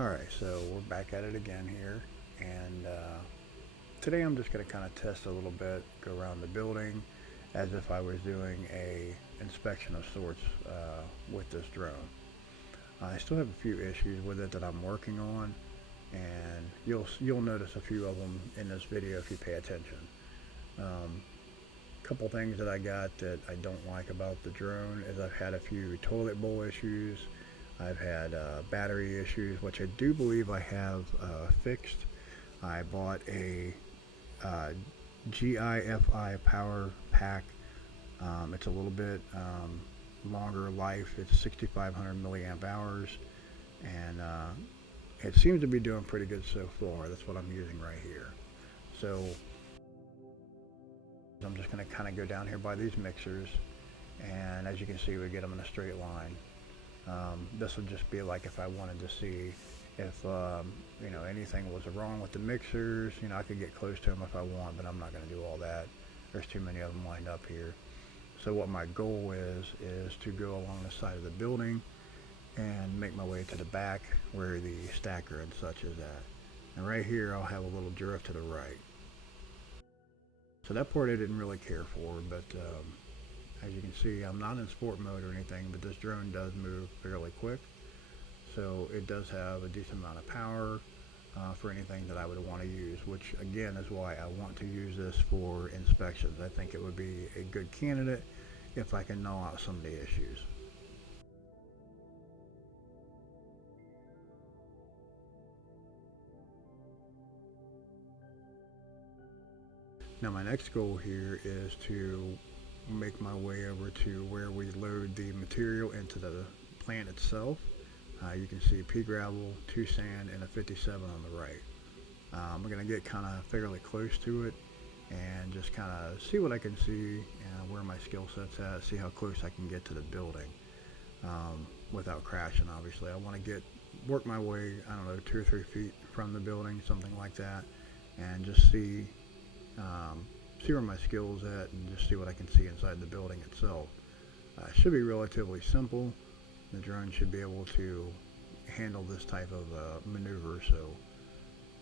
Alright, so we're back at it again here, and today I'm just going to kind of test a little bit, go around the building as if I was doing a inspection of sorts with this drone. I still have a few issues with it that I'm working on, and you'll notice a few of them in this video if you pay attention. Couple things that I got that I don't like about the drone is I've had a few toilet bowl issues. I've had battery issues, which I do believe I have fixed. I bought a GIFI power pack. It's a little bit longer life. It's 6,500 milliamp hours, and it seems to be doing pretty good so far. That's what I'm using right here. So I'm just going to kind of go down here by these mixers, and as you can see, we get them in a straight line. This would just be like if I wanted to see if anything was wrong with the mixers. I could get close to them if I want, but I'm not going to do all that. There's too many of them lined up here. So what my goal is to go along the side of the building and make my way to the back where the stacker and such is at. And right here I'll have a little drift to the right. So that part I didn't really care for, but as you can see, I'm not in sport mode or anything, but this drone does move fairly quick. So it does have a decent amount of power for anything that I would want to use, which again is why I want to use this for inspections. I think it would be a good candidate if I can gnaw out some of the issues. Now my next goal here is to make my way over to where we load the material into the plant itself. You can see pea gravel, 2 sand, and a 57 on the right. I'm going to get kind of fairly close to it and just kind of see what I can see, where my skill set's at, see how close I can get to the building without crashing. Obviously I want to work my way, I don't know, 2 or 3 feet from the building, something like that, and just see where my skill's at and just see what I can see inside the building itself. It should be relatively simple. The drone should be able to handle this type of maneuver,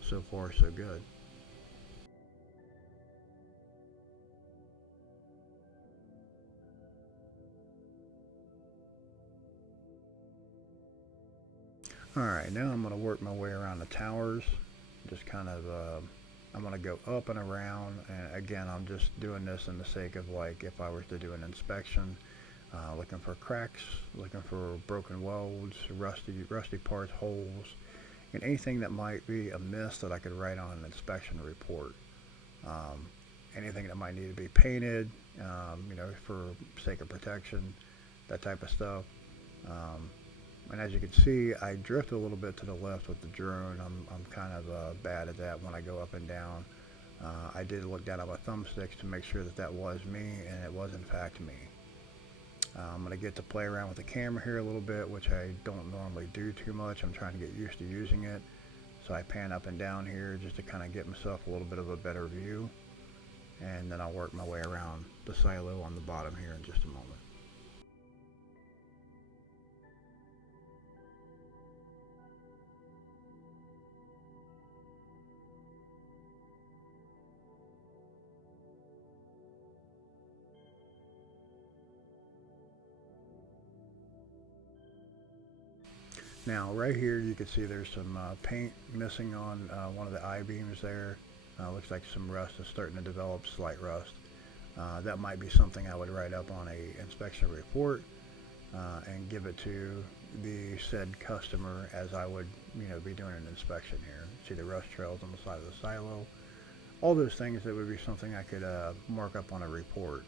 so far so good. Alright, now I'm going to work my way around the towers, just kind of I'm going to go up and around, and again I'm just doing this in the sake of like if I was to do an inspection, looking for cracks, looking for broken welds, rusty parts, holes, and anything that might be amiss that I could write on an inspection report. Anything that might need to be painted, for sake of protection, that type of stuff. And as you can see, I drift a little bit to the left with the drone. I'm kind of bad at that when I go up and down. I did look down at my thumbsticks to make sure that that was me, and it was in fact me. I'm going to get to play around with the camera here a little bit, which I don't normally do too much. I'm trying to get used to using it. So I pan up and down here just to kind of get myself a little bit of a better view. And then I'll work my way around the silo on the bottom here in just a moment. Now right here you can see there's some paint missing on one of the I-beams there. Looks like some rust is starting to develop, slight rust. That might be something I would write up on a inspection report and give it to the said customer as I would be doing an inspection here. See the rust trails on the side of the silo. All those things, that would be something I could mark up on a report.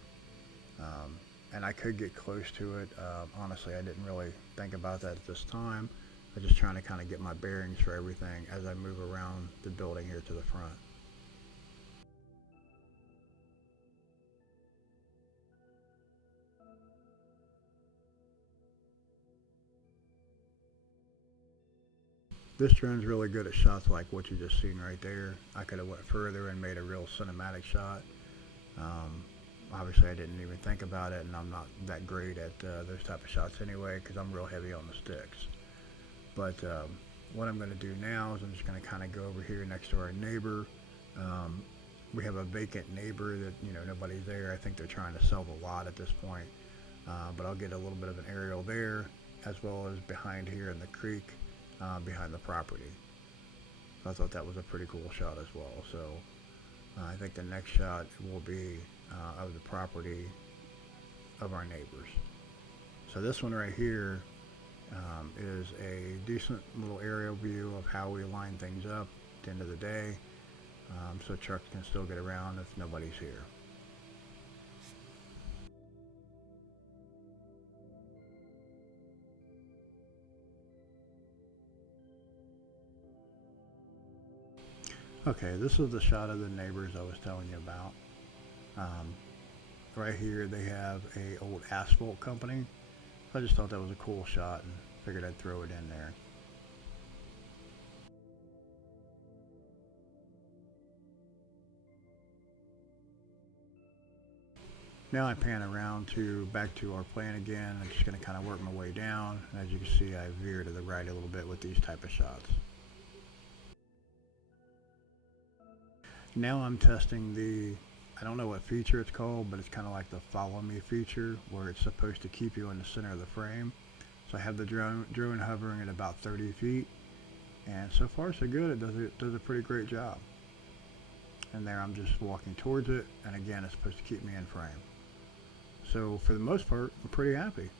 And I could get close to it. Honestly, I didn't really think about that at this time. I'm just trying to kind of get my bearings for everything as I move around the building here to the front. This drone's really good at shots like what you just seen right there. I could have went further and made a real cinematic shot. Obviously I didn't even think about it, and I'm not that great at those type of shots anyway because I'm real heavy on the sticks. But what I'm going to do now is I'm just going to kind of go over here next to our neighbor. Um, we have a vacant neighbor that, nobody's there. I think they're trying to sell the lot at this point. But I'll get a little bit of an aerial there, as well as behind here in the creek, behind the property. So I thought that was a pretty cool shot as well. So I think the next shot will be of the property of our neighbors. So this one right here is a decent little aerial view of how we line things up at the end of the day, so trucks can still get around if nobody's here. Okay, this is the shot of the neighbors I was telling you about. Um, right here they have a old asphalt company. I just thought that was a cool shot and figured I'd throw it in there. Now I pan around to back to our plan again. I'm just going to kind of work my way down. As you can see, I veer to the right a little bit with these type of shots. Now I'm testing I don't know what feature it's called, but it's kind of like the follow me feature where it's supposed to keep you in the center of the frame. So I have the drone hovering at about 30 feet, and so far so good. It does a pretty great job. And there I'm just walking towards it, and again it's supposed to keep me in frame. So for the most part, I'm pretty happy.